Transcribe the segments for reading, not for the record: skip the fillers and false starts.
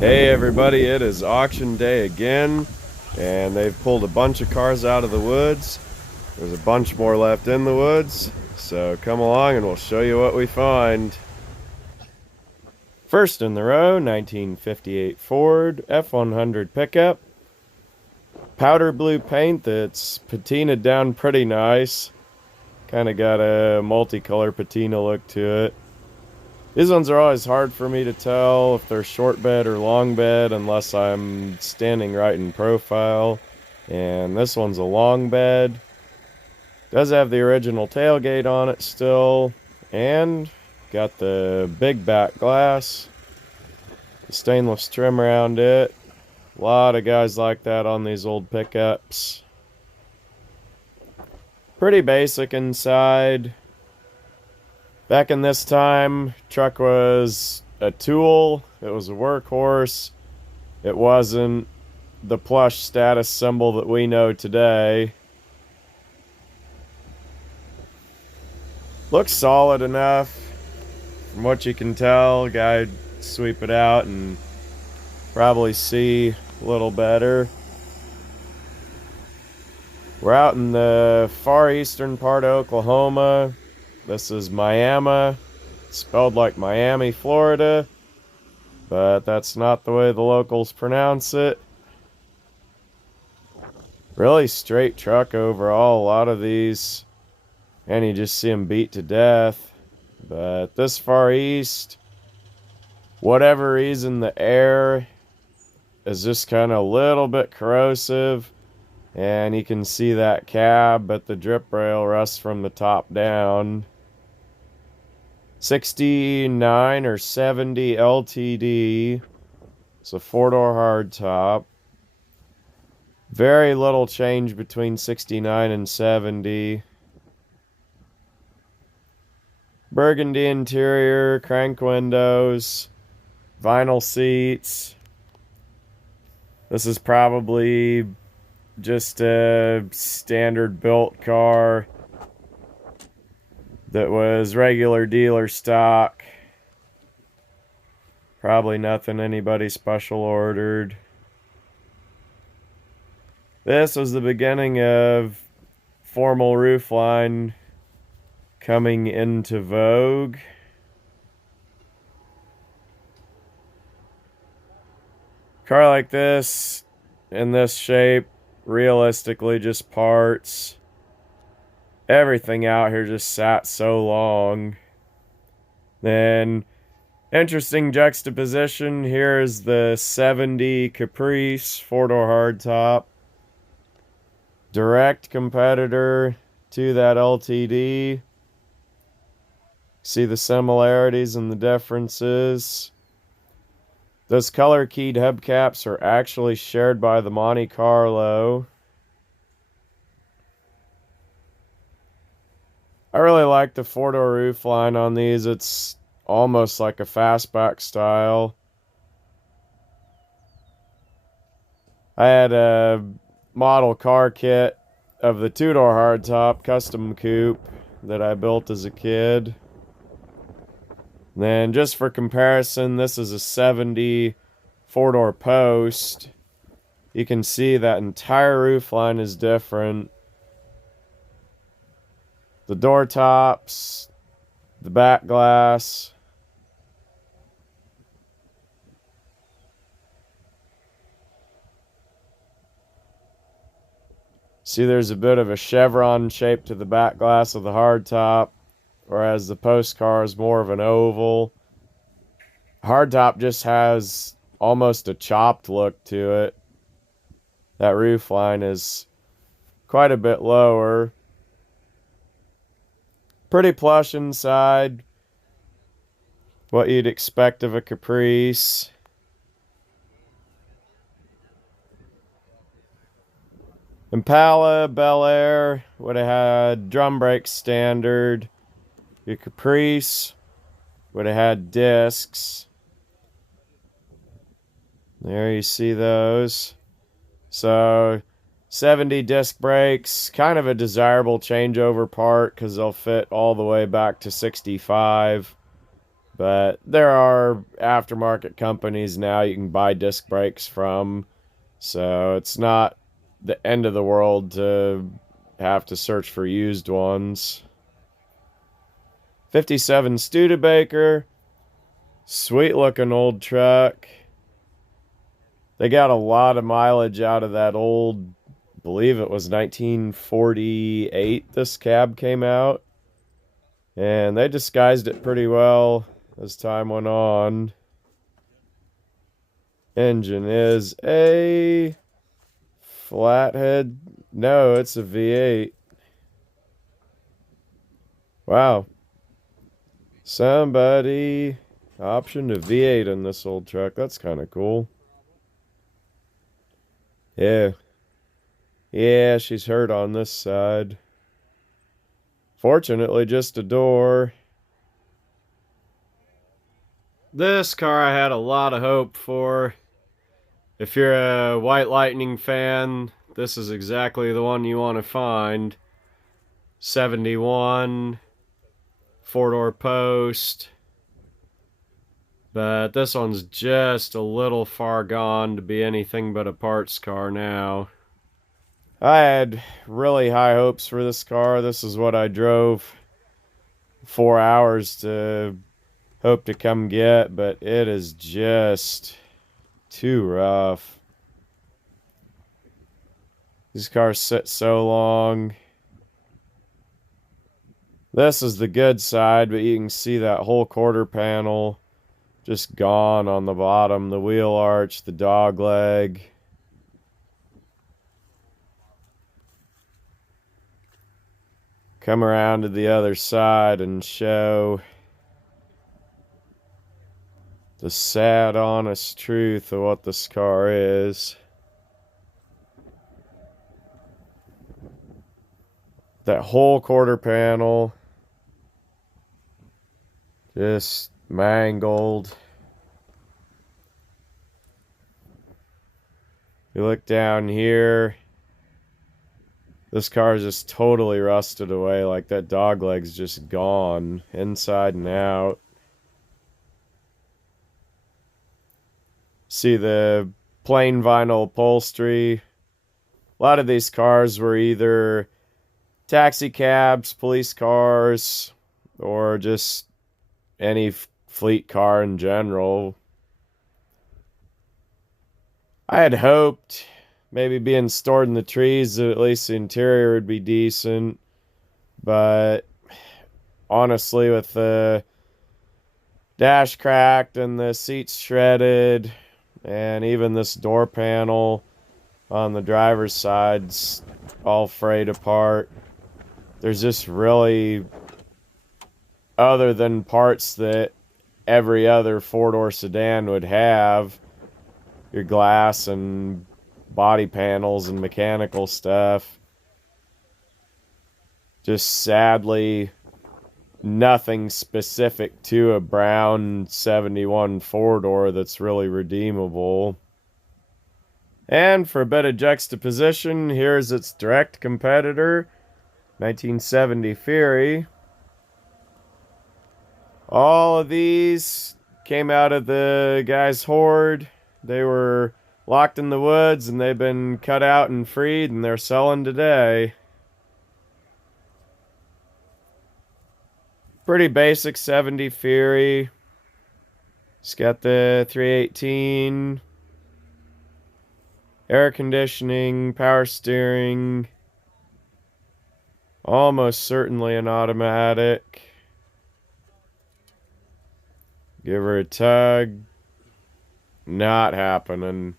Hey everybody, it is auction day again, and they've pulled a bunch of cars out of the woods. There's a bunch more left in the woods, so come along and we'll show you what we find. First in the row, 1958 Ford F100 pickup. Powder blue paint that's patinaed down pretty nice. Kind of got a multicolor patina look to it. These ones are always hard for me to tell if they're short bed or long bed unless I'm standing right in profile. And this one's a long bed. Does have the original tailgate on it still. And got the big back glass. The stainless trim around it. A lot of guys like that on these old pickups. Pretty basic inside. Back in this time, truck was a tool, it was a workhorse, it wasn't the plush status symbol that we know today. Looks solid enough, from what you can tell. Guy'd sweep it out and probably see a little better. We're out in the far eastern part of Oklahoma. This is Miami, spelled like Miami, Florida, but that's not the way the locals pronounce it. Really straight truck overall, a lot of these, and you just see them beat to death. But this far east, whatever reason, the air is just kind of a little bit corrosive, and you can see that cab, but the drip rail rusts from the top down. 69 or 70 LTD. It's a four-door hardtop. Very little change between 69 and 70. Burgundy interior, crank windows, vinyl seats. This is probably just a standard built car that was regular dealer stock. Probably nothing anybody special ordered. This was the beginning of Farmall roofline coming into vogue. Car like this, in this shape, realistically just parts. Everything out here just sat so long. Then, interesting juxtaposition. Here is the 70 Caprice four-door hardtop. Direct competitor to that LTD. See the similarities and the differences. Those color-keyed hubcaps are actually shared by the Monte Carlo. I really like the four-door roofline on these. It's almost like a fastback style. I had a model car kit of the two-door hardtop custom coupe that I built as a kid. Then just for comparison, this is a 70 four-door post. You can see that entire roofline is different. The door tops, the back glass. See, there's a bit of a chevron shape to the back glass of the hardtop, whereas the post car is more of an oval. Hardtop just has almost a chopped look to it. That roofline is quite a bit lower. Pretty plush inside. What you'd expect of a Caprice. Impala, Bel Air would have had drum brakes standard. Your Caprice would have had discs. There you see those. So 70 disc brakes, kind of a desirable changeover part because they'll fit all the way back to 65. But there are aftermarket companies now you can buy disc brakes from, so it's not the end of the world to have to search for used ones. 57 Studebaker, sweet looking old truck. They got a lot of mileage out of that old, I believe it was 1948 this cab came out. And they disguised it pretty well as time went on. Engine is a flathead. No, it's a V8. Wow. Somebody optioned a V8 in this old truck. That's kind of cool. Yeah. Yeah, she's hurt on this side. Fortunately, just a door. This car I had a lot of hope for. If you're a White Lightning fan, this is exactly the one you want to find. 71, four-door post. But this one's just a little far gone to be anything but a parts car now. I had really high hopes for this car. This is what I drove 4 hours to hope to come get, but it is just too rough. These cars sit so long. This is the good side, but you can see that whole quarter panel just gone on the bottom. The wheel arch, the dog leg. Come around to the other side and show the sad, honest truth of what this car is. That whole quarter panel just mangled. You look down here, this car is just totally rusted away. Like that dog leg's just gone inside and out. See the plain vinyl upholstery. A lot of these cars were either taxi cabs, police cars, or just any fleet car in general. I had hoped maybe being stored in the trees that at least the interior would be decent, but honestly, with the dash cracked and the seats shredded and even this door panel on the driver's side's all frayed apart, there's just really, other than parts that every other four-door sedan would have, your glass and body panels and mechanical stuff, just sadly nothing specific to a brown 71 four-door that's really redeemable. And for a bit of juxtaposition, here's its direct competitor, 1970 Fury. All of these came out of the guy's hoard. They were locked in the woods and they've been cut out and freed and they're selling today. Pretty basic 70 Fury. It's got the 318, air conditioning, power steering, almost certainly an automatic. Give her a tug. Not happening.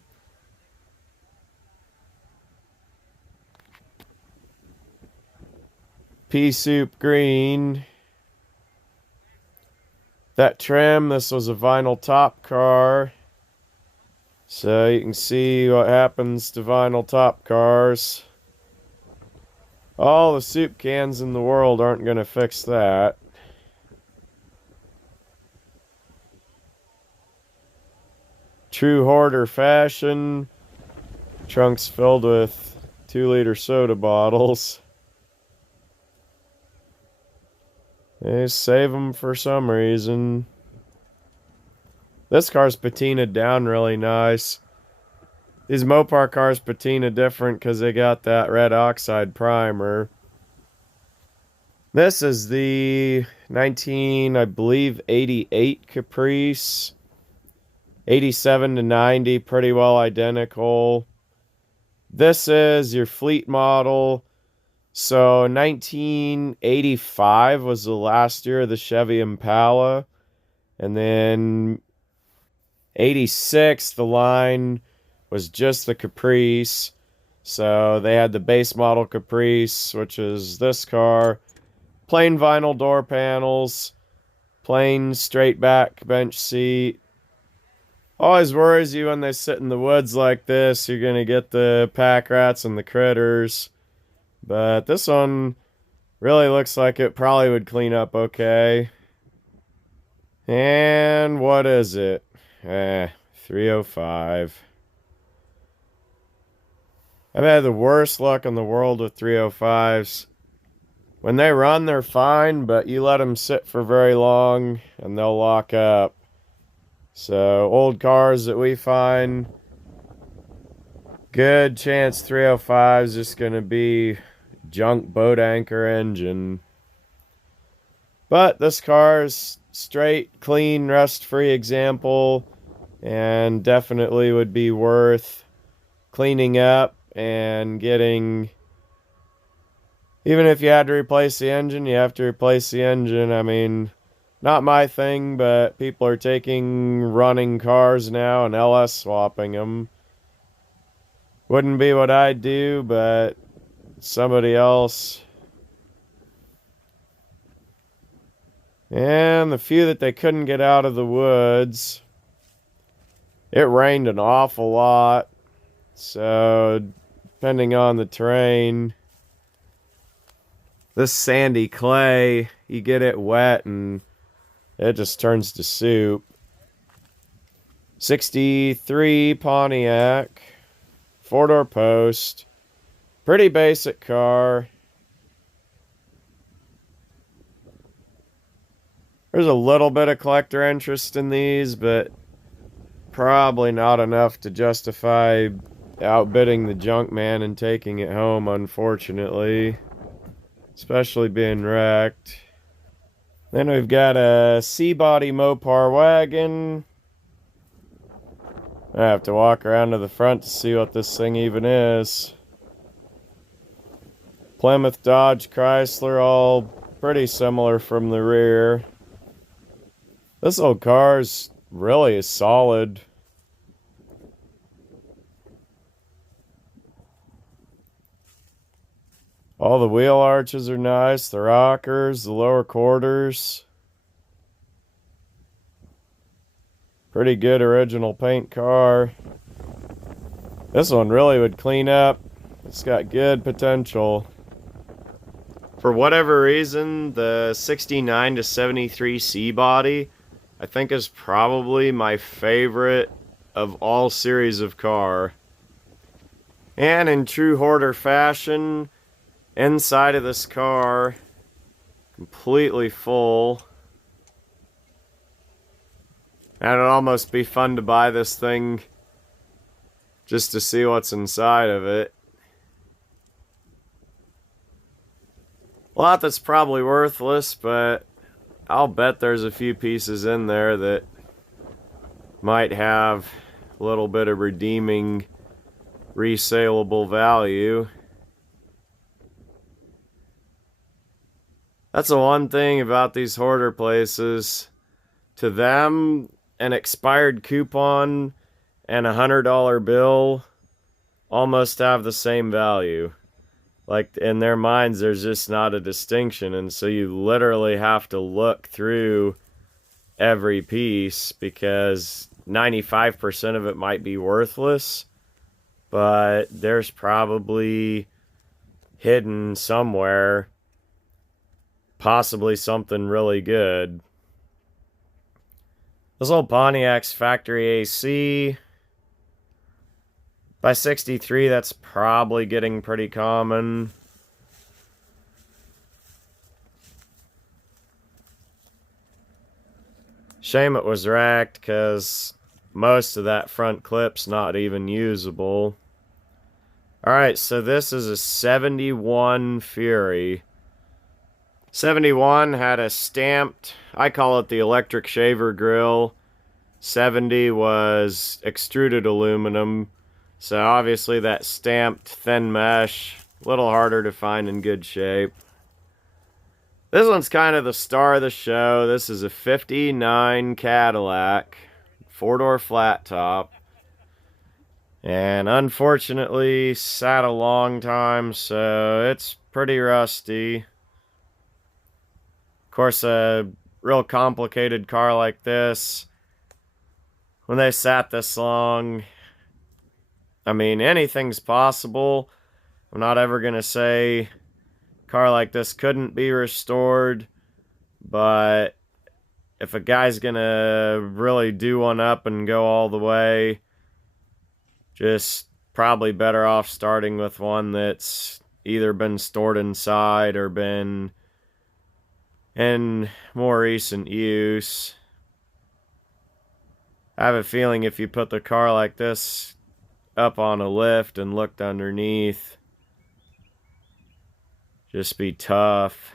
Pea soup green. That trim, this was a vinyl top car. So you can see what happens to vinyl top cars. All the soup cans in the world aren't going to fix that. True hoarder fashion. Trunks filled with 2-liter soda bottles. They save them for some reason. This car's patinaed down really nice. These Mopar cars patina different because they got that red oxide primer. This is the 19, I believe, 88 Caprice. 87 to 90, pretty well identical. This is your fleet model. So 1985 was the last year of the Chevy Impala. And then 86, the line was just the Caprice. So they had the base model Caprice, which is this car. Plain vinyl door panels. Plain straight back bench seat. Always worries you when they sit in the woods like this. You're going to get the pack rats and the critters. But this one really looks like it probably would clean up okay. And what is it? 305. I've had the worst luck in the world with 305s. When they run, they're fine, but you let them sit for very long and they'll lock up. So, old cars that we find, good chance 305 is just going to be junk boat anchor engine. But this car is straight, clean, rust-free example, and definitely would be worth cleaning up and getting. Even if you had to replace the engine, you have to replace the engine. I mean, not my thing, but people are taking running cars now and LS swapping them. Wouldn't be what I'd do, but somebody else. And the few that they couldn't get out of the woods, it rained an awful lot. So, depending on the terrain, this sandy clay, you get it wet and it just turns to soup. 63 Pontiac, 4-door post, pretty basic car. There's a little bit of collector interest in these, but probably not enough to justify outbidding the junk man and taking it home, unfortunately. Especially being wrecked. Then we've got a C-body Mopar wagon. I have to walk around to the front to see what this thing even is. Plymouth, Dodge, Chrysler, all pretty similar from the rear. This old car is really solid. All the wheel arches are nice, the rockers, the lower quarters. Pretty good original paint car. This one really would clean up. It's got good potential. For whatever reason, the 69 to 73 C-body, I think, is probably my favorite of all series of car. And in true hoarder fashion, inside of this car, completely full. And it'd almost be fun to buy this thing just to see what's inside of it. A lot that's probably worthless, but I'll bet there's a few pieces in there that might have a little bit of redeeming, resaleable value. That's the one thing about these hoarder places. To them, an expired coupon and $100 bill almost have the same value. Like, in their minds, there's just not a distinction, and so you literally have to look through every piece because 95% of it might be worthless, but there's probably hidden somewhere possibly something really good. This old Pontiac's factory AC. By 63, that's probably getting pretty common. Shame it was wrecked, because most of that front clip's not even usable. Alright, so this is a 71 Fury. 71 had a stamped, I call it the electric shaver grill. 70 was extruded aluminum. So obviously that stamped thin mesh, a little harder to find in good shape. This one's kind of the star of the show. This is a 59 Cadillac, 4-door flat top. And unfortunately sat a long time, so it's pretty rusty. Of course, a real complicated car like this, when they sat this long, I mean, anything's possible. I'm not ever going to say a car like this couldn't be restored, but if a guy's going to really do one up and go all the way, just probably better off starting with one that's either been stored inside or been in more recent use. I have a feeling if you put the car like this up on a lift and looked underneath, just be tough.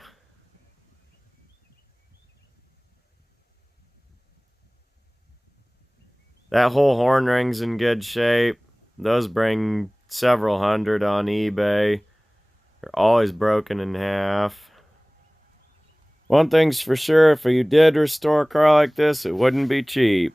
That whole horn ring's in good shape. Those bring several hundred on eBay. They're always broken in half. One thing's for sure, if you did restore a car like this, it wouldn't be cheap.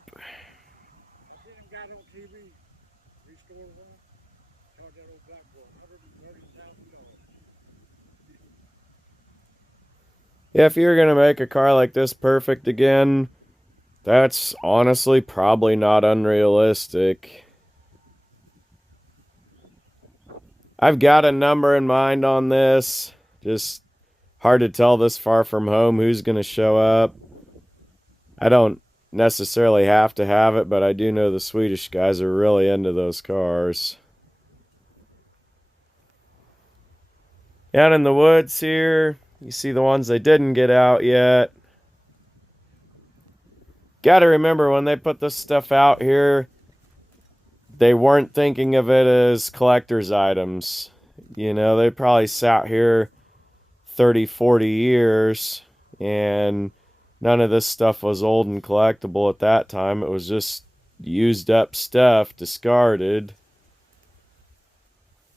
Yeah, if you're going to make a car like this perfect again, that's honestly probably not unrealistic. I've got a number in mind on this. Just hard to tell this far from home who's going to show up. I don't necessarily have to have it, but I do know the Swedish guys are really into those cars. Out in the woods here, you see the ones they didn't get out yet. Gotta remember, when they put this stuff out here, they weren't thinking of it as collector's items. You know, they probably sat here 30, 40 years, and none of this stuff was old and collectible at that time. It was just used up stuff, discarded.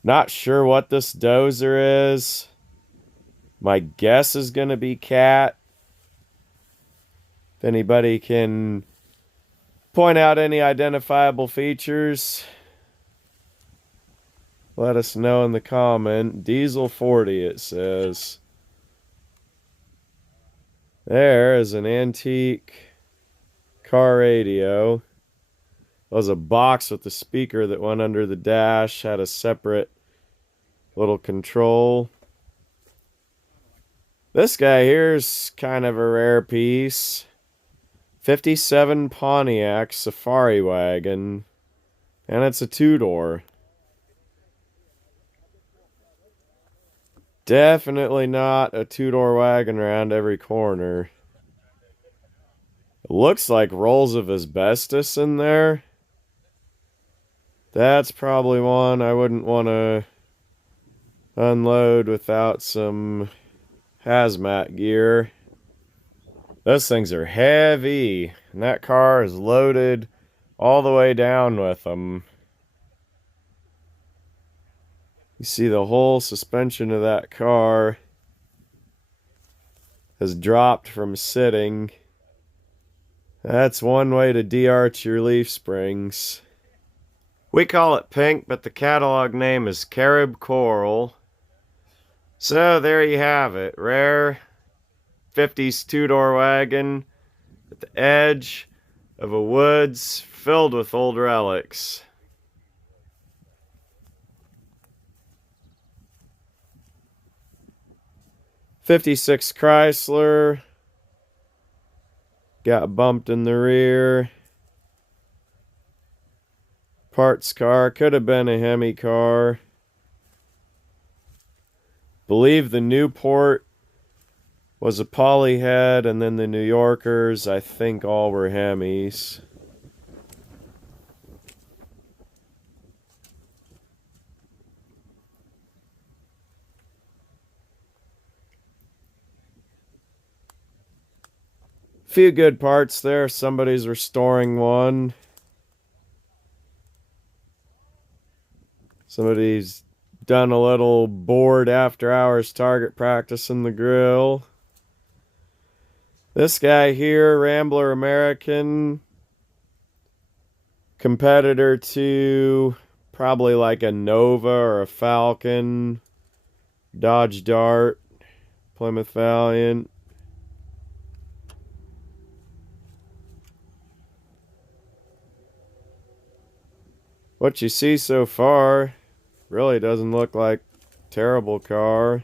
Not sure what this dozer is. My guess is going to be cat. If anybody can point out any identifiable features, let us know in the comment. Diesel 40, it says. There is an antique car radio. It was a box with a speaker that went under the dash, had a separate little control. This guy here's kind of a rare piece. 57 Pontiac Safari Wagon. And it's a two-door. Definitely not a two-door wagon around every corner. It looks like rolls of asbestos in there. That's probably one I wouldn't want to unload without some hazmat gear. Those things are heavy, and that car is loaded all the way down with them. You see the whole suspension of that car has dropped from sitting. That's one way to de-arch your leaf springs. We call it pink, but the catalog name is Carib Coral. So there you have it. Rare 50s two-door wagon at the edge of a woods filled with old relics. '56 Chrysler. Got bumped in the rear. parts car. Could have been a Hemi car. Believe the Newport was a Polyhead, and then the New Yorkers, I think all were Hemis. Few good parts there. Somebody's restoring one. Somebody's done a little bored after hours target practice in the grill. This guy here, Rambler American, competitor to probably like a Nova or a Falcon, Dodge Dart, Plymouth Valiant. What you see so far really doesn't look like a terrible car.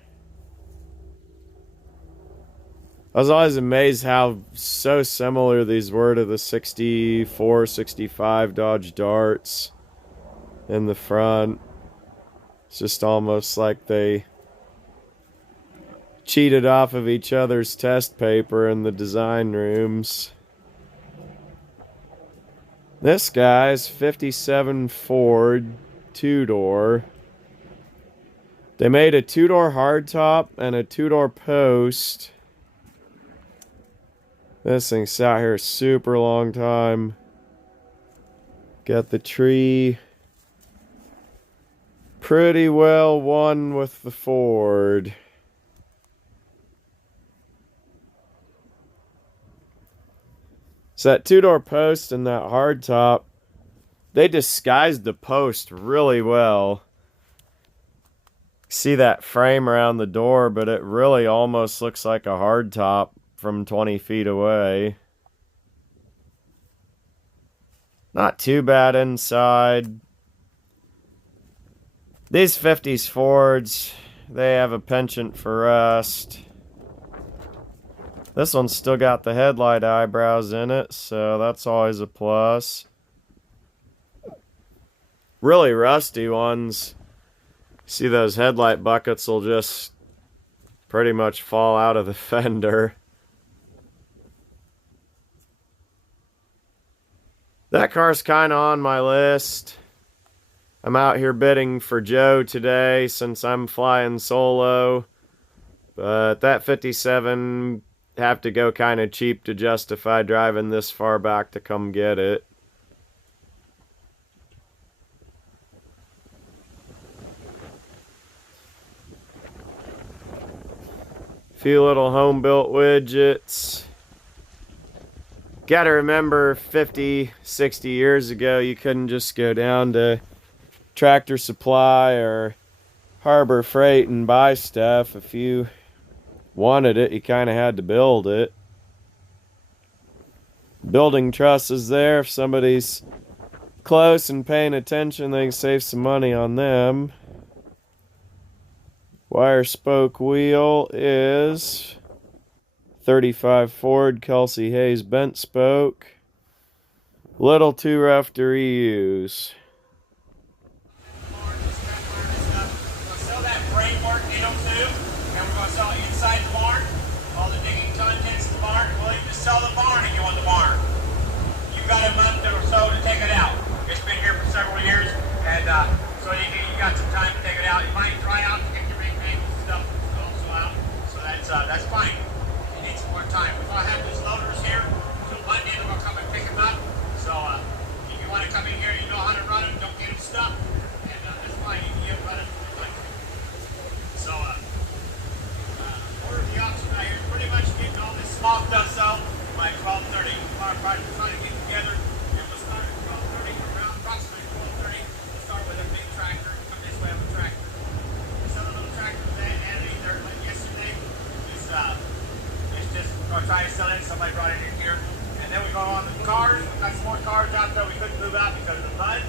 I was always amazed how so similar these were to the 64, 65 Dodge Darts in the front. It's just almost like they cheated off of each other's test paper in the design rooms. This guy's 57 Ford two-door. They made a two-door hardtop and a two-door post. This thing sat here a super long time. Got the tree pretty well won with the Ford. So that two-door post and that hardtop, they disguised the post really well. See that frame around the door, but it really almost looks like a hardtop from 20 feet away. Not too bad inside. These 50s Fords, they have a penchant for rust. This one's still got the headlight eyebrows in it, so that's always a plus. Really rusty ones, see those headlight buckets will just pretty much fall out of the fender. That car's kind of on my list. I'm out here bidding for Joe today since I'm flying solo. But that 57 have to go kind of cheap to justify driving this far back to come get it. Few little home built widgets. Gotta remember 50, 60 years ago, you couldn't just go down to Tractor Supply or Harbor Freight and buy stuff. If you wanted it, you kind of had to build it. Building trusses there. If somebody's close and paying attention, they can save some money on them. Wire spoke wheel is 35 Ford Kelsey Hayes bent spoke. Little too rough to reuse. Sell the barn if you want the barn. You've got a month or so to take it out. It's been here for several years, and so you got some time to take it out. It might dry out to get your big tanks and stuff also out, so that's fine. It needs some more time. If I have these loaders here, so Monday we'll come and pick them up. So if you want to come in here, you know how to run them, don't get them stuck, and that's fine. You can run it. So order the option out here is pretty much getting all this small stuff so by 12:30. Our project is trying to get together, and we'll start at 12:30. Around approximately 12:30, we'll start with a big tractor. Come this way with a tractor. This other little tractor that added in there like yesterday is it's just going to try to sell it. Somebody brought it in here, and then we go on the cars. We've got some more cars out there we couldn't move out because of the mud.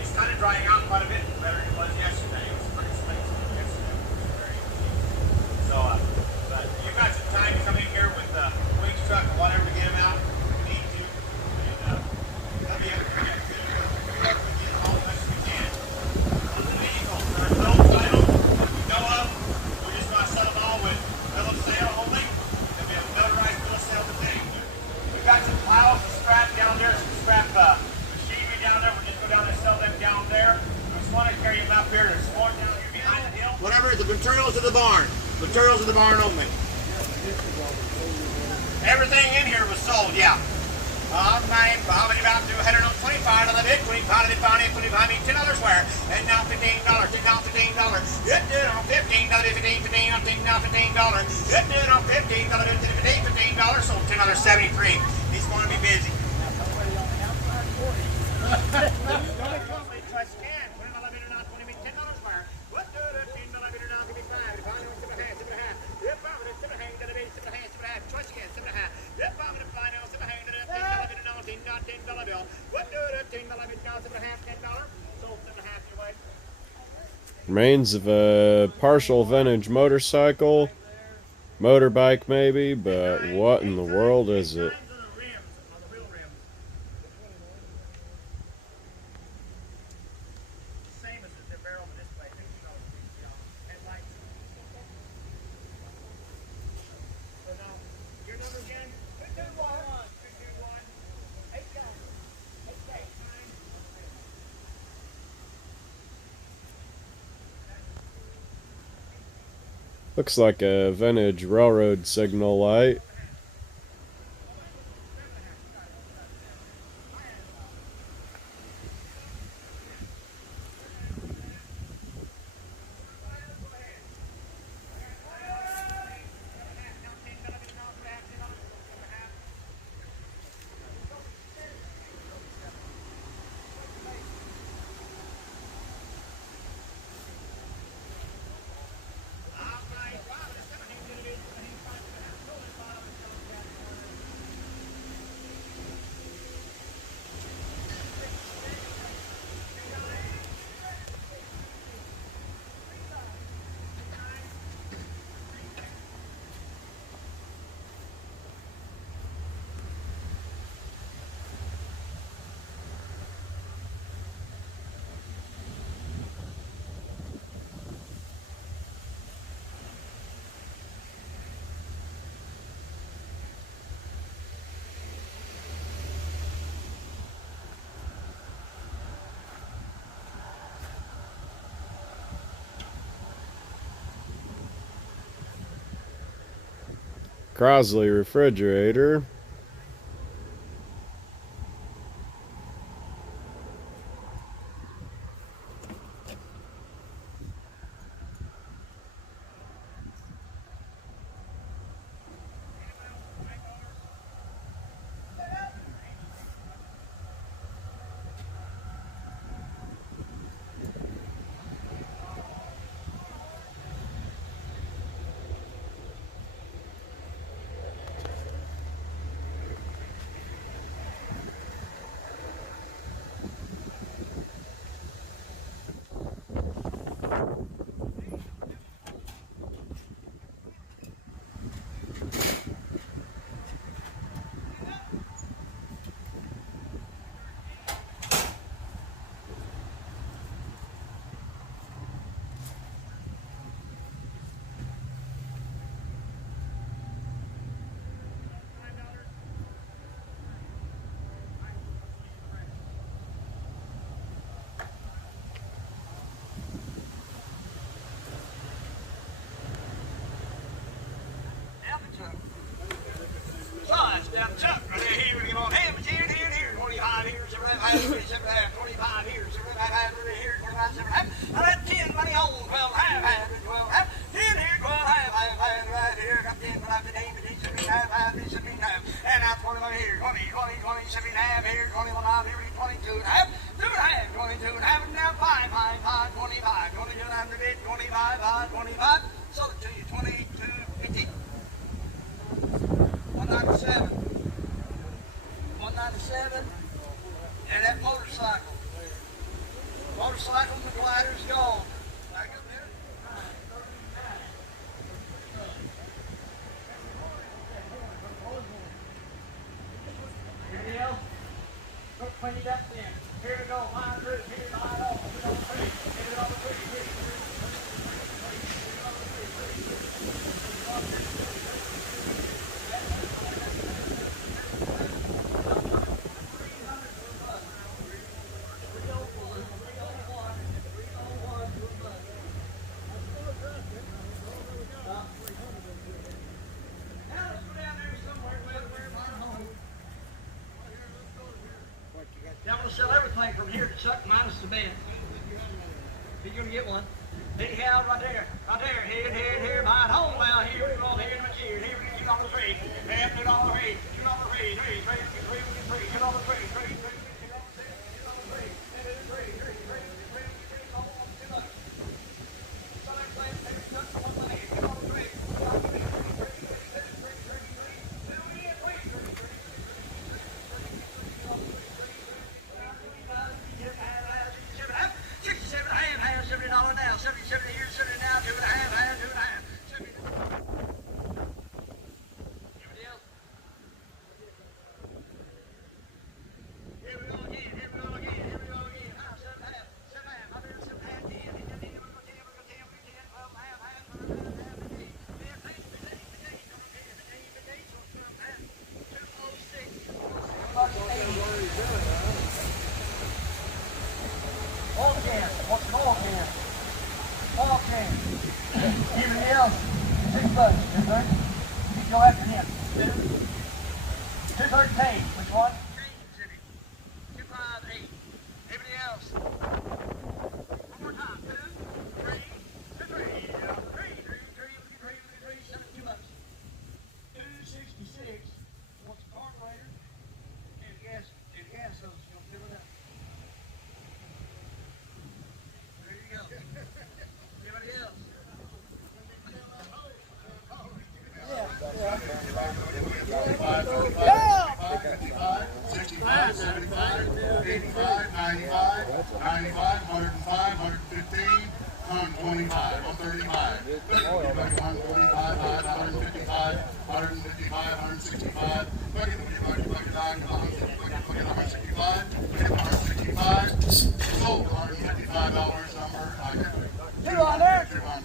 It's kind of drying out quite a bit better than it was yesterday. It was pretty slick yesterday. So but you've got some time to come in here with the winch truck or whatever to get them out if you need to. And that'll be it. Get all the materials of the barn only. Everything in here was sold, yeah. Mine, probably about 225 on the bid, 25 on the bond, 25 $10 where, and now $15, $10, $15. It did on $15, $15, on $10, now $15. It did on $15, $15, so $10.73. He's going to be busy. Remains of a partial vintage motorcycle, motorbike maybe, but what in the world is it? Looks like a vintage railroad signal light. Crosley refrigerator. Down the truck right here, we're going ham, here, 25 here, 25 here, 75 here, 25, 75. I let 10 money home, 12 half, 12 half, 10 here, 12 half, right here, got 10, 5, 15, 75, 75, and now 21 here, 20, 75 here, 21 half here, 22 half, 2 half, 22 half, and now 5, 25, 22 half, 25, 25, sold it to you, 22.50. 197, 197, and that motorcycle in the glider's gone. Back up there. Anything else? Look, when you got in. Here we go, line through, here's the line off, put it on the tree, get it on the tree, chuck minus the bed. You're gonna get one. Anyhow, right there, here, behind home now, here, we're all here in the cheer, here, $2 trade, half $2 trade, $2 trade, $2 trade,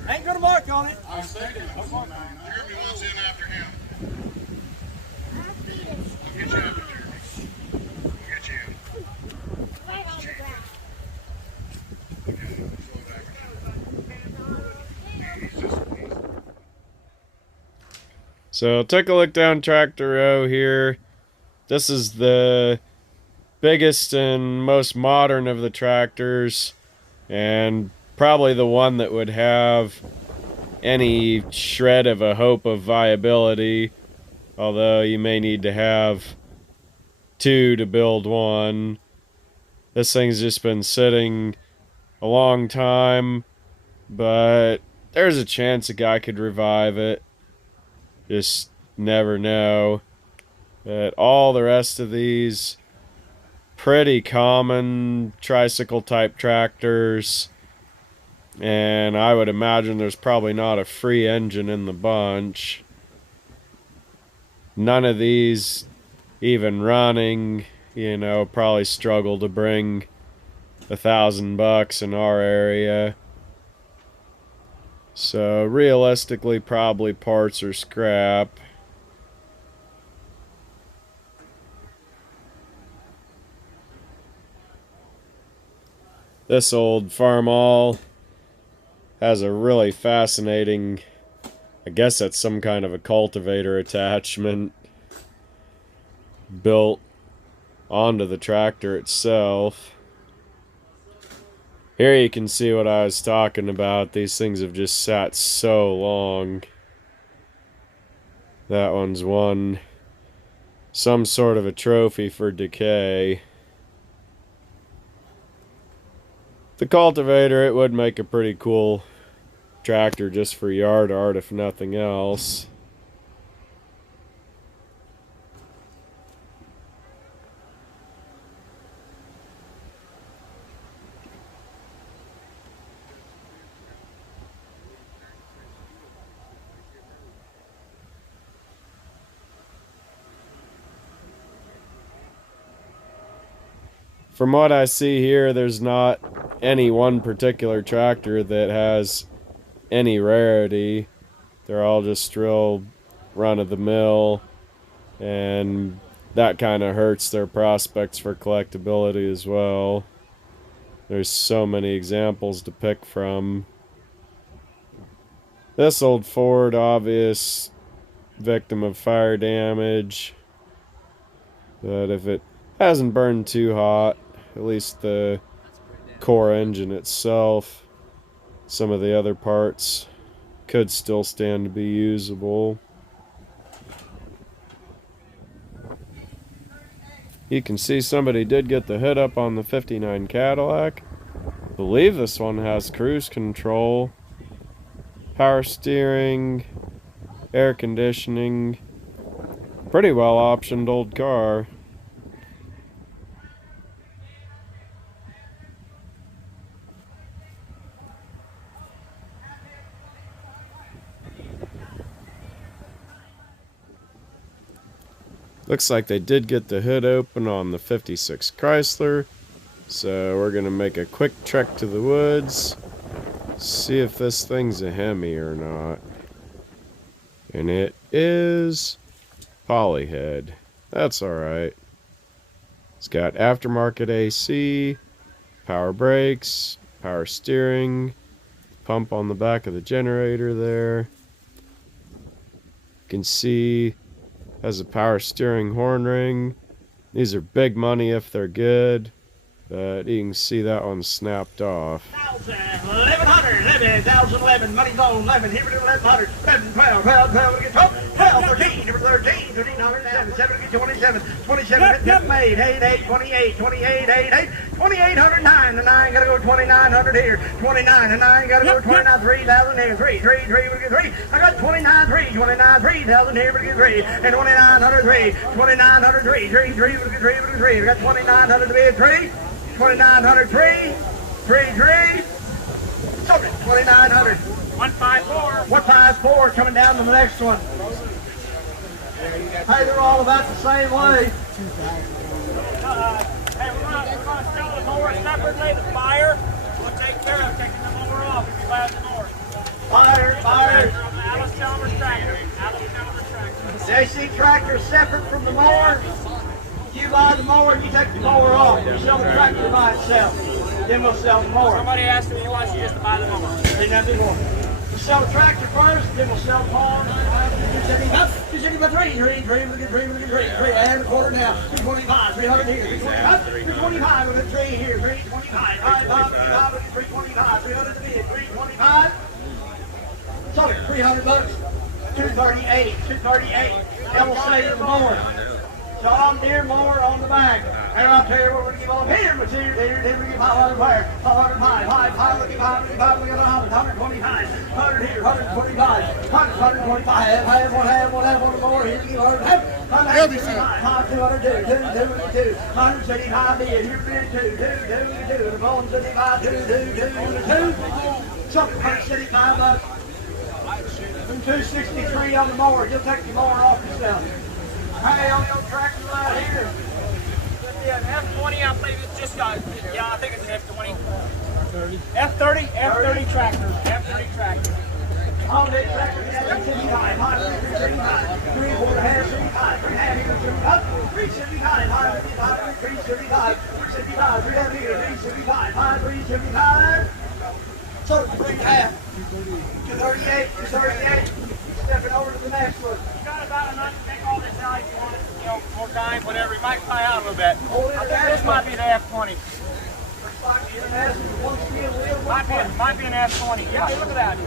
Ain't gonna mark on it. I was thinking, Jeremy wants in after him. We'll get you after Jeremy. We'll get you in. Right on the ground. Okay, slow back. So take a look down tractor row here. This is the biggest and most modern of the tractors, and probably the one that would have any shred of a hope of viability, although you may need to have two to build one. This thing's just been sitting a long time, but there's a chance a guy could revive it. Just never know. But all the rest of these pretty common tricycle type tractors, and I would imagine there's probably not a free engine in the bunch. None of these even running, you know, probably struggle to bring $1,000 in our area. So realistically, probably parts or scrap. This old Farmall has a really fascinating, I guess that's some kind of a cultivator attachment built onto the tractor itself. Here you can see what I was talking about. These things have just sat so long. That one's won some sort of a trophy for decay. The cultivator, it would make a pretty cool tractor just for yard art, if nothing else. From what I see here, there's not any one particular tractor that has any rarity. They're all just real run-of-the-mill, and that kind of hurts their prospects for collectability as well. There's so many examples to pick from. This old Ford, obvious victim of fire damage, but if it hasn't burned too hot, at least the core engine itself. Some of the other parts could still stand to be usable. You can see somebody did get the hood up on the 59 Cadillac. I believe this one has cruise control, power steering, air conditioning. Pretty well optioned old car. Looks like they did get the hood open on the 56 Chrysler. So we're going to make a quick trek to the woods. See if this thing's a Hemi or not. And it is polyhead. That's alright. It's got aftermarket AC, power brakes, power steering, pump on the back of the generator there. You can see has a power steering horn ring. These are big money if they're good, but you can see that one snapped off. 1100, 11,011, money's on 11, here we do 1100, 11, 12, 12, 12, we get 12, 12, 13, here we 13, 1307, 7, we get 27, 27, get made, 88, 28, 28, 88, 2809, the 9 gotta go 2900 here, 29, the 9 gotta go 29, 3000 here, 3, 3, 3, we get 3, I got 29, 3, 29, 3000 here, we get 3, and 2903, 2903, 3, 3, we get 3, we get 3, we got 2900 to be at 3, 2903, 3, 3, 2900. 154. 154 coming down to the next one. Hey, they're all about the same way. Hey, we're gonna sell the mower separately. The buyer will take care of taking the mower off if you buy the mower. Buyer. Allis Chalmers tractor. Allis Chalmers tractor. JC tractor separate from the mower. You buy the mower, you take the mower off. You sell the tractor by itself. Then we'll sell the mower. Somebody asked me, he wants you just to buy the mower. Ain't nothing more. We'll sell the tractor first, then we'll sell the mower. 3, and a quarter now. 325, 300 here. 325 with a 3 here. 325, 5, 325, 300 to bid. 325. Sold it, 300 bucks. 238, 238. That will say the mower. John Deere mower on the back. And I'll tell you what we're going to give on here. Material here. Then we give 500 fire. 505. 5, look at 5, we got 125. 100 here. 125. 125. Have one more. Here we give 100. 175. 202. 2. 175 bid. Here bid 2. The bone 75. 2. Something 175 bucks. 263 on the mower. You'll take the mower off yourself. Hey, on your tractor right here. Yeah, F20, I believe it's just got, yeah, I think it's an F20. F30 tractor. F30 tractor. On that tractor, 375, 3, 4, 75, 375, 375, 375, 375, 375. So, 3.5. 238, 238. Stepping over to the next one. You got about enough to take all this out if you want it, more time, whatever. You might fly out a little bit. I think this might be the F20. Might be an F20. Yeah, look at that.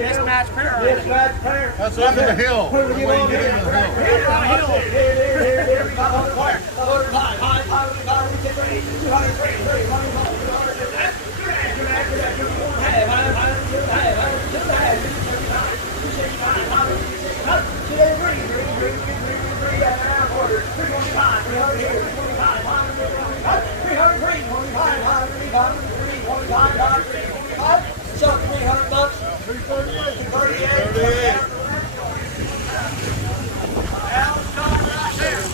Mismatched pair. Mismatched pair. That's up the hill. Where we get on here? Here on the hill. Here. 500 So 300 bucks. 338. Allis Chalmers right there.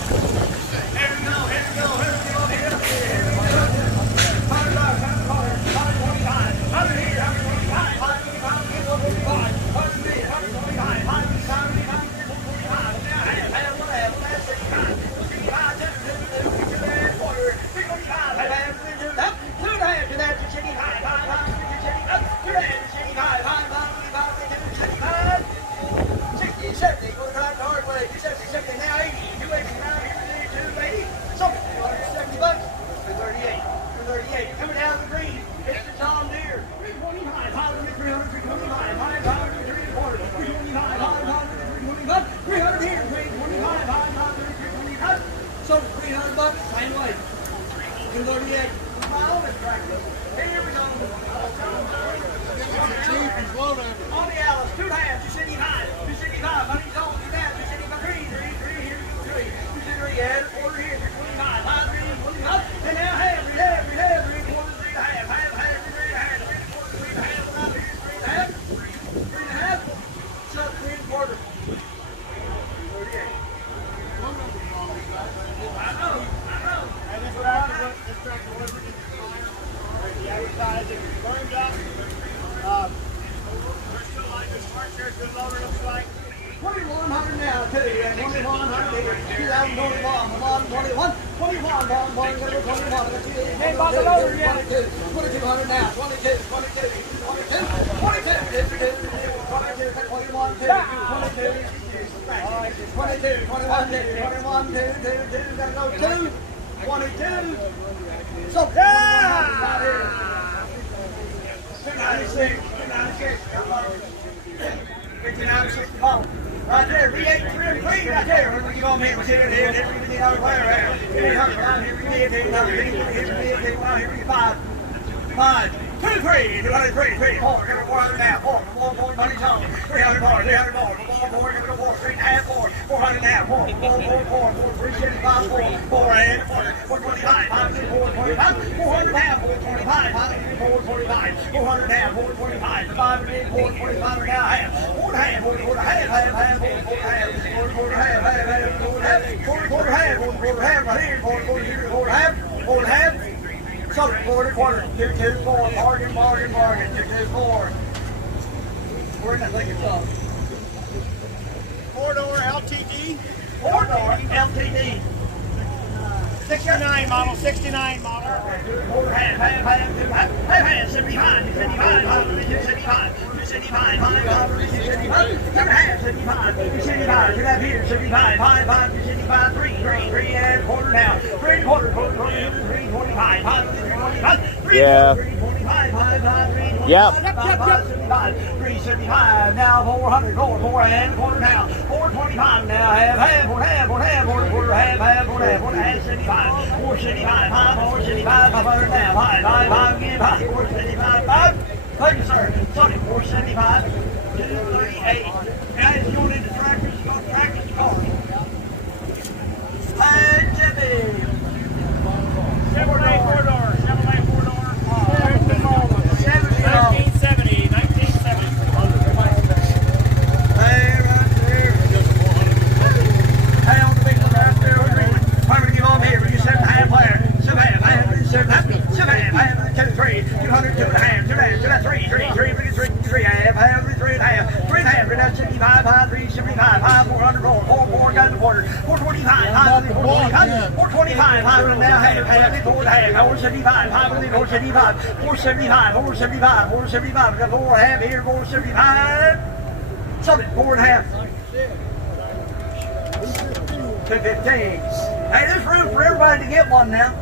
Here we go. 100 here. 125. 125. 38. Coming down the green. $1,500, same way. 238. My oldest tractor. Here we go. On the Allis, 2 halves, 275, 275. Money's on, 2 halves, 275, 3, here, 3, 273, add a quarter here, 325, 5, 3, 25, and now half, 3, half, 3, half, 3, quarters, 3 and a half, half, 3 and a half, 3 quarters, 3 and a half, about here, 3 and a half, 3 and a half, shut 3 and a quarter. 38. I know. And this tractor was the outside, it burned up. We're still like this parts here, good loader looks like. 2,100 now, too. 2,100 here. 2021, 21, 21, 21. Ain't bought the loader yet. 2,200 now. 22, 22, 22, 22, 21, 22, 22, 21, 21, 22, gotta go 2, 22. So, yeah! 296, 59, right there, V8 3 and 3 right there. When we get on here, we sit in here, here we get out of the player out. Here we get 5, 2, 3, 203, 3, 4, give it 400 now, 4, money's on, 300 more, 300 more, 4, give it a 4, 3 and a half, 400 now, 4, 375, 4, and 425, 425, 400 now, 425, 445, 400 now, 425, 425 now, half, 4 and a half, 4 and a half, half, 4 and a half, 4 and a half, half, 4 and a half, 4 and a half, 4 and a half, right here, 4 and a half, 4 and a half. Southern quarter, 2, 4, bargain, 2, 4. Where did I think it's up? 4-door LTD. 4-door LTD. 69 model, 69 model. Half, 75, 75, 275, 275, 3 and quarter now, 3 and quarter, 325, 325, Yeah. 325, Yep. 375 now, 400, 4 and quarter now, 425 now, half, 75, 475, 500 now, 5 again, 475, 5. Thank you, sir. Sorry, 475, 238. Guys, you want into tractors? You want tractors to call? And Jimmy. Chevrolet 4-door. 1970. Hey, right there. Hey, on the big one right there. Why would you get on here? We just 7.5 player. 7.5, 2, 3, 200, 2 and a half, 2 and a half, 3, 3.5, 3.5, 75, 3, 75, 5, 400, 4, got in the quarter, 425, 5, 425, 5 now, half, 4 and a half, 475, 5, 475, 475, 475, 475, we got 4 and a half here, 475, something, 4 and a half. 215. Hey, there's room for everybody to get one now.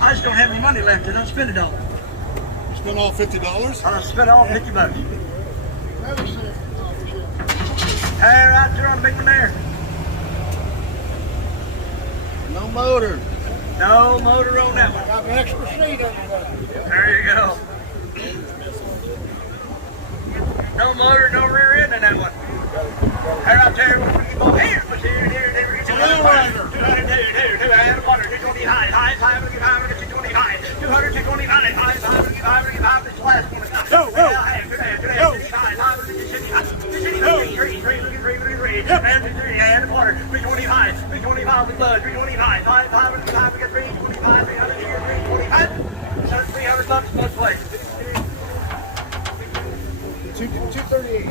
I just don't have any money left, and I'll spend it all. You spent all $50? I'll spend all $50. Hey, right there on the big one there. No motor. No motor on that one. Got an extra seat under that. There you go. No motor, no rear end in that one. Hey, right there, here, but here, 200, 225, this last one. And water, 325, 325 with blood, 325, 525, we got 325, 300 here, 325, so $300 most place. 238.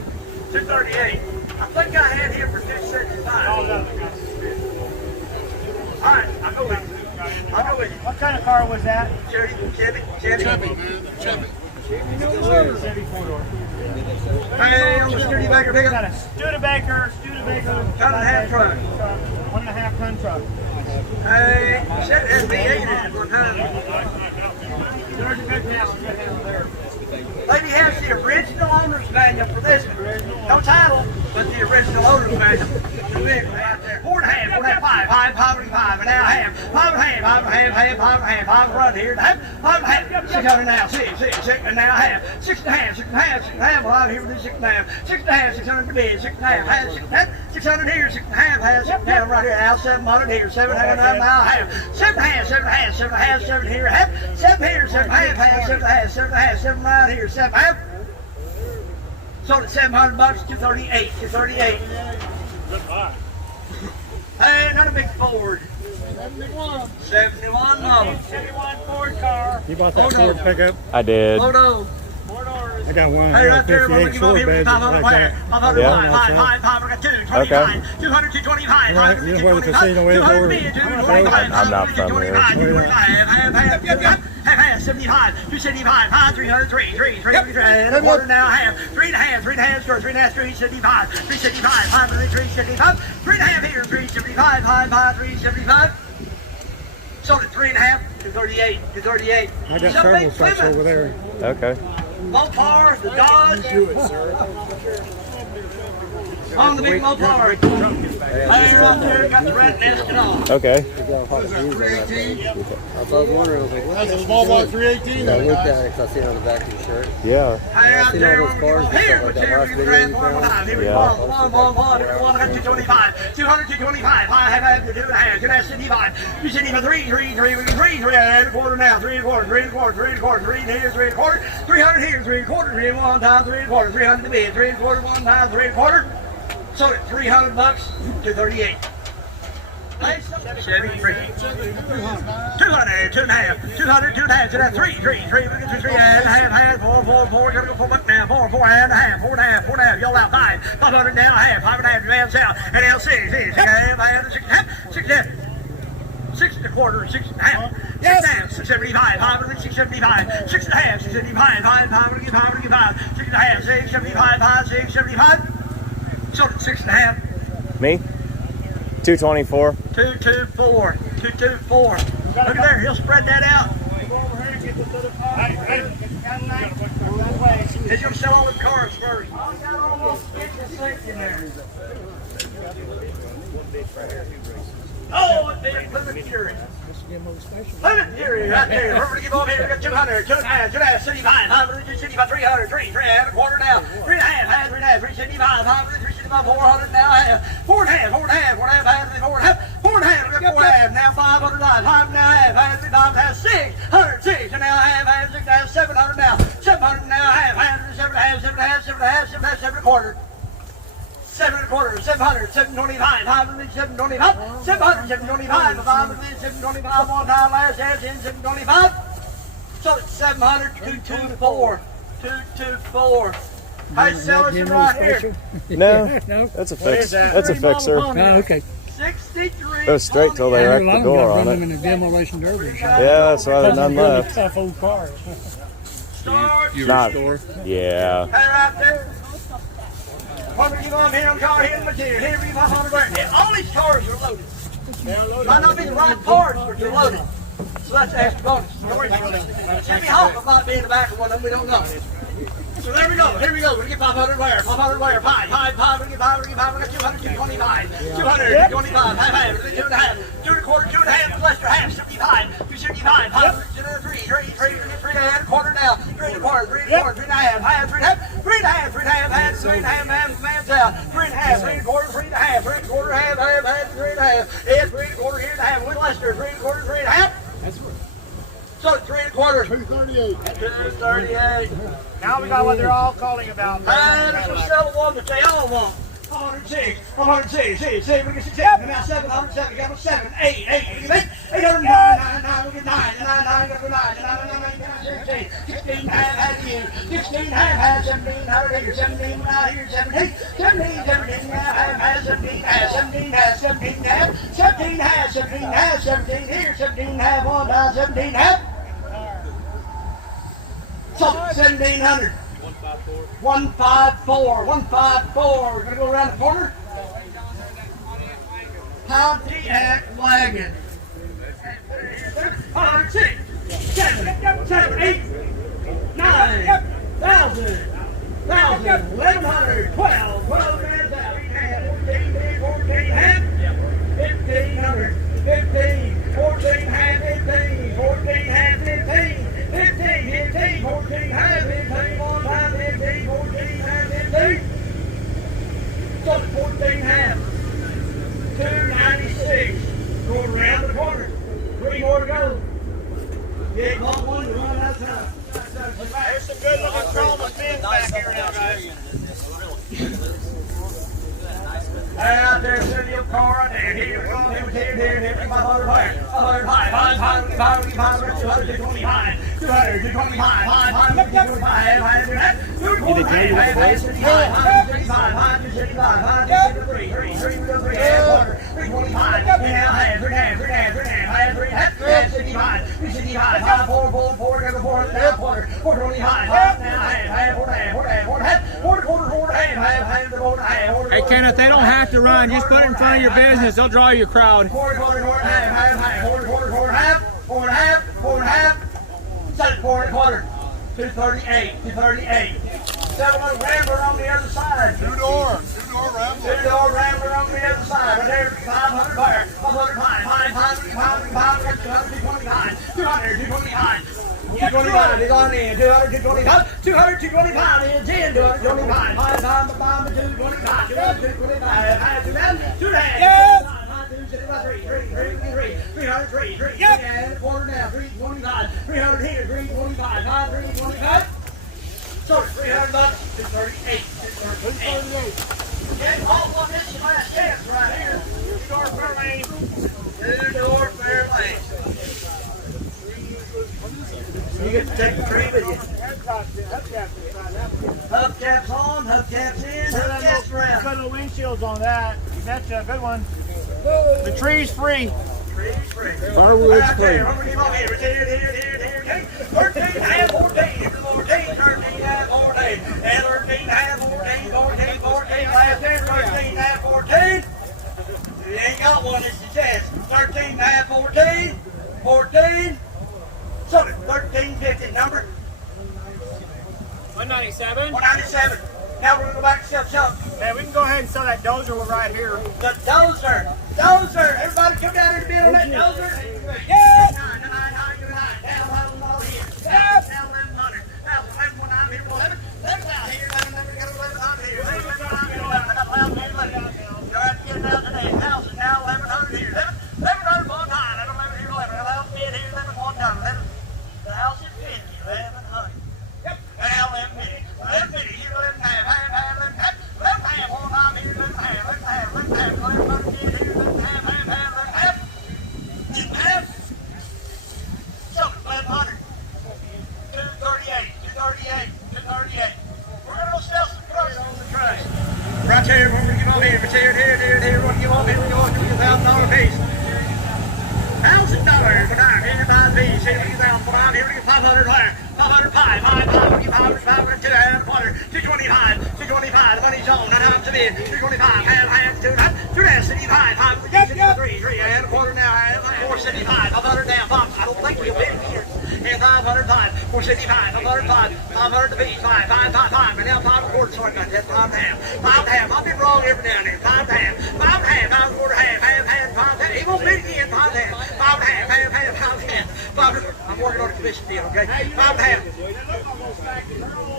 238. I think I had here for 265. Oh, no. All right, I'll go with you. I'll go with you. What kind of car was that? Chevy. Chevy, man. Chevy. Chevy 4-door. Hey, on the Studebaker Got a pickup. Studebaker. Cut and a half truck. 1.5 ton truck. Hey, said it has V8 in it one time. There's a good house there. Lady has the original owner's manual for this one. No title, but the original owner's manual. vehicle right there. 4.5, 4.5, 5, and now half. 5 run here, half, 5.5, 600 now, 6, and now half. 6.5, well, I'm here with 6.5, 600 to bid, 6.5, half, 600 here, 6.5, half, 6.5 right here, now 700 here, 700 now half, 7.5, 7 here, half, 7 here, 7.5, half, 7 right here, 7.5. Sold at $700, 238. Hey, another big Ford. 71 model. 71 Ford car. You bought that Ford pickup? I did. Photo. I got one. Hey, right there, we're 58 going to give up Ford here with badge 500 like wire. that. 500 Yeah. wire, 5, I got 2, 25, Okay. 200, 225, You know where the casino is, 200 or- bid, 225, I'm not from there. 75, 275, 300, 3, and a quarter now, half, 3.5, score, 3.5, 375, 500, 375, 3.5 here, 375, 375. Sold at 3.5, 238. I got Some several big trucks Plymouth. over there. Okay. Mopar, the Dodge. On the big Mopar. Hey, right there, got the red nest and all. Okay. That's a small block 318. I looked at it because I see it on the back of your shirt. Yeah. Hey, out seen there, all those cars and here, stuff like that. material, Last you video grab you one found. time. Here we Yeah. go. One, 225, 200, 225, 5, 2.5, 2.75, 375, 3, and a quarter now, 3 and a quarter, 3 here, 3 and a quarter, 300 here, 3 and a quarter, 3 and 1 time, 3 and a quarter, 300 to bid, 3 and a quarter, 1 time, 3 and a quarter. Sold at $300, 238. 73. 200, 2.5, 200, 2.5, 3, and a half, 4, gotta go 4 bucks now, 4 and a half, 4.5, y'all out 5, 500 now, half, 5.5, advance out, and L6, 6.5, 6 and a quarter, 6.5, 675, 500, 675, 6.5, 675, 500, 6.5, 675, 675. Sold at 6.5. Me? 224. 224. Look at there, he'll spread that out. He's gonna sell all the cars first. Oh, what big Plymouth Fury. Plymouth Fury right there. We're gonna give over here. We got 200, 2.5, 75, 500, 275, 300, 3 and a quarter now. 3.5, 375, 500, 375, 400 now. 4.5, 4.5, we got 4.5 now. 500 now, 5 now, half, 5, 600, 6 and now half, 6 now, 700 now. 700 now, half, 7.5, 7 and a quarter. 7 and a quarter, 700, 725, 500, 725, 700, 725, 500, 725, one time last year, 725. Sold at 700, 224. Hey, sellers are right here. No. No. That's a fix. That's a fixer. Oh, okay. 63. Go straight till they wreck the door on them it. in a demolition derby. Yeah, that's why there's none left. Tough old cars. Start. Not. Yeah. Hey, right there. What are you going here? I'm calling here the material. Here we go, 500. All these cars are loaded. Might not be the right cars, but they're loaded. So that's extra bonus. Jimmy Hoffa might be in the back of one of them. We don't know. So there we go. Here we go. We get 500 wire. 500 wire. 5. We get 5. We got 200, 225. 200, 225. 5, 2.5. 2 and a quarter, 2.5. Lester half. 75. 275. 500, 3 and a quarter now. 3 and a quarter, 3 and a quarter, 3.5. 3.5. 3.5. Half, 3.5. Man's out. 3.5. 3 and a quarter, 3.5. 3 and a quarter, half, 3.5. Yeah, 3 and a quarter here and a half. With Lester, 3 and a quarter, 3.5. That's right. So 3 and a quarter. 238. 238. Now we got what they're all calling about. This will sell the one that they all want. 106, 106, 6, 7, we get 6, 7, now 707, we got a 7, 8, 8, 809, 9, we get 9, 9, 9, 16, 16, half you, 16, half, 17, here, 17, now here, 17, 17, 17, half, 17, half, 17, half, 17, half, 17, half, 17, half, 17, here, 17, half, 1 time, 17, half. So 1,700. 154. We're gonna go around the corner. Pontiac wagon. 6, 7, 8, 9, 1,000, 1,100, 12 grand out. 14, there, send your car right there. Here we go, here, 500 higher, 500 high, 225, Hey, Kenneth, they don't have to run. Just put it in front of your business. They'll draw your crowd. Quarter, 238. 7 Rambler on the other side. Two-door Rambler. Two-door Rambler on the other side. Right there, 500 fire, 500 high, 225, they're going in, 225, 225 is in, 225, 225, 303, quarter now, 325, 300 here, 325, 325. Sorry, $300, 238, 238. Yeah, all one this is last chance right here. Two-door Fairlane. Two-door Fairlane. You get to take the tree with you. Hubcaps on, hubcaps in, hubcaps around. Put the windshields on that. That's a good one. The tree's free. Tree's free. Firewood's free. 13, half, 14, 14, 13, half, 14, and 13, half, 14, 14, 14, last 10, 13, half, 14. You ain't got one, it's your chance. 13, half, 14, 14. So 1350 number. 197. 197. Now we're gonna go back to self-shop. Yeah, we can go ahead and sell that dozer one right here. The dozer. Dozer. Everybody come down here to bid on that dozer. Yeah. Down 1,000 here. Down 1,100. Now 11 here. 11 out here. 11 got 11 out here. 11 here. 11. You're right to get 1,000 here. 1,000 now. 1,100 here. 1,100 one time. 11 here. 11. 11 bid here. 11 one time. 11,050. 1,100. Yep. Now 11 minutes. 11 minutes. Here 11 half. 11 half. 11 half. One time here. 11 half. 11 half. 11 half. 11 bid here. 11 half. 11 half. 11 half. So 1,100. 238. 238. 238. We're gonna go sell some cars on the track. Right here. We're gonna give on here. Here. We're gonna give on here. We're gonna give $1,000 piece. $1,000 for dime. Here, 5 piece. Here, 2,000 for dime. Here, we get 500 higher. 500 5. 5. We get 500. 5. 225. 225. The money's on. Now I'm to bid. 225. Half. 275. 5. We get 3. And a quarter now. 475. 500 down. 5. I don't think we'll bid here. And 505. 475. 505. 500 to piece. 5. 5. And now 5 quarter. Sorry about that. 5 half. 5 half. I've been wrong every now and then. 5 half. 5 half. 5 quarter half. Half. 5 half. He won't bid again. 5 half. 5 half. 5 half. 5. I'm working on a commission deal, okay? 5 half.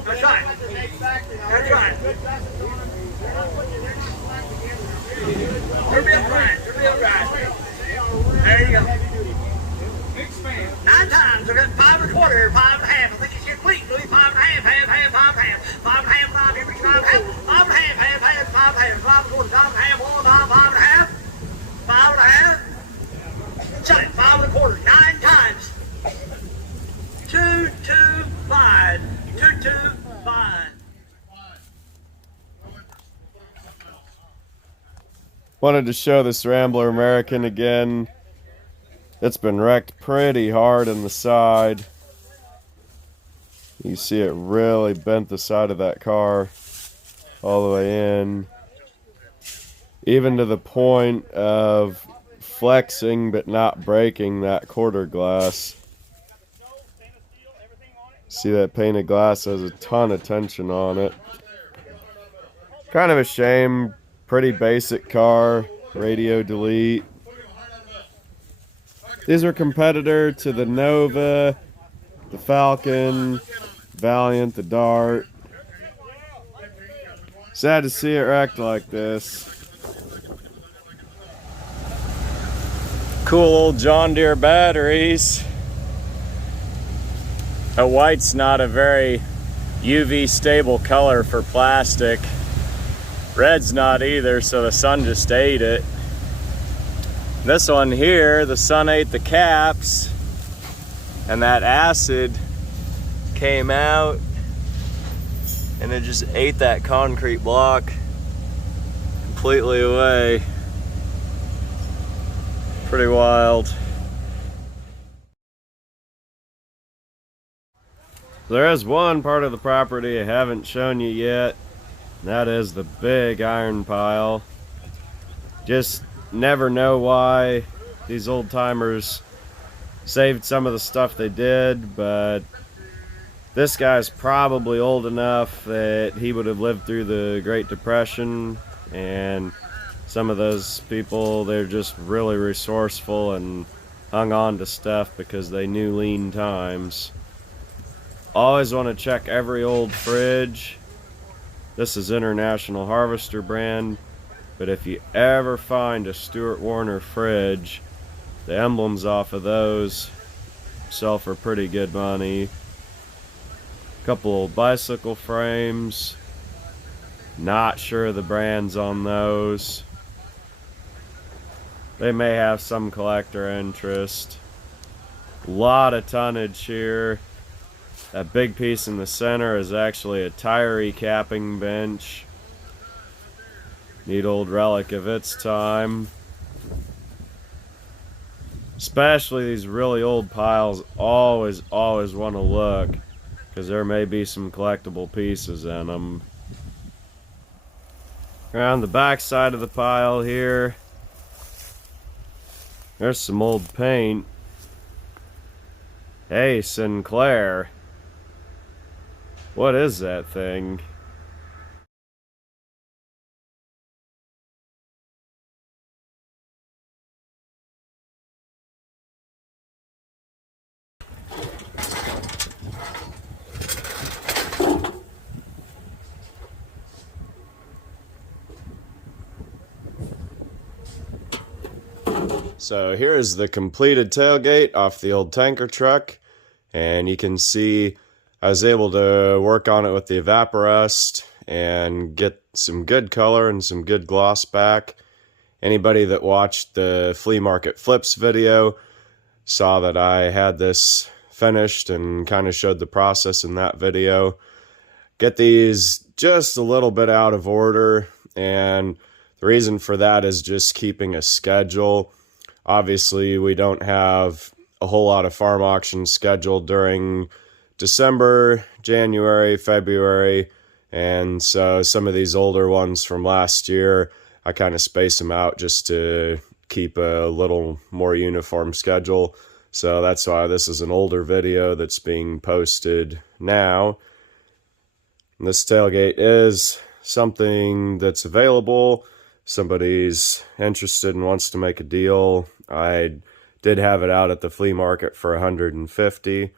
That's right. That's right. You're real right. You're real right. There you go. 9 times. I got 5 and a quarter, 5 and a half. I think it's complete. Really 5 and a half, half, 5 and a half. 5 and a half, 5 here, 5 and a half. 5 and a half, half, 5 and a half. 5 and a quarter, 5 and a half, 1, 5 and a half. 5 and a half. Shut it, 5 and a quarter, 9 times. 2, 2, 5. 2, 2, 5. Wanted to show this Rambler American again. It's been wrecked pretty hard in the side. You see it really bent the side of that car all the way in. Even to the point of flexing but not breaking that quarter glass. See that painted glass has a ton of tension on it. Kind of a shame. Pretty basic car. Radio delete. These are competitor to the Nova, the Falcon, Valiant, the Dart. Sad to see it wrecked like this. Cool old John Deere batteries. A white's not a very UV stable color for plastic. Red's not either, so the sun just ate it. This one here, the sun ate the caps, and that acid came out and it just ate that concrete block completely away. Pretty wild. There is one part of the property I haven't shown you yet, and that is the big iron pile. Just never know why these old timers saved some of the stuff they did, but this guy's probably old enough that he would have lived through the Great Depression, and some of those people, they're just really resourceful and hung on to stuff because they knew lean times. Always want to check every old fridge. This is International Harvester brand, but if you ever find a Stuart Warner fridge, the emblems off of those sell for pretty good money. Couple old bicycle frames. Not sure the brands on those. They may have some collector interest. Lot of tonnage here. That big piece in the center is actually a tire recapping bench. Neat old relic of its time. Especially these really old piles, always want to look, because there may be some collectible pieces in them. Around the back side of the pile here, there's some old paint. Hey, Sinclair. What is that thing? So here is the completed tailgate off the old tanker truck, and you can see I was able to work on it with the evaporust and get some good color and some good gloss back. Anybody that watched the flea market flips video saw that I had this finished and kind of showed the process in that video. Get these just a little bit out of order, and the reason for that is just keeping a schedule. Obviously, we don't have a whole lot of farm auctions scheduled during December, January, February, and so some of these older ones from last year, I kind of space them out just to keep a little more uniform schedule. So that's why this is an older video that's being posted now. And this tailgate is something that's available. Somebody's interested and wants to make a deal. I did have it out at the flea market for $150.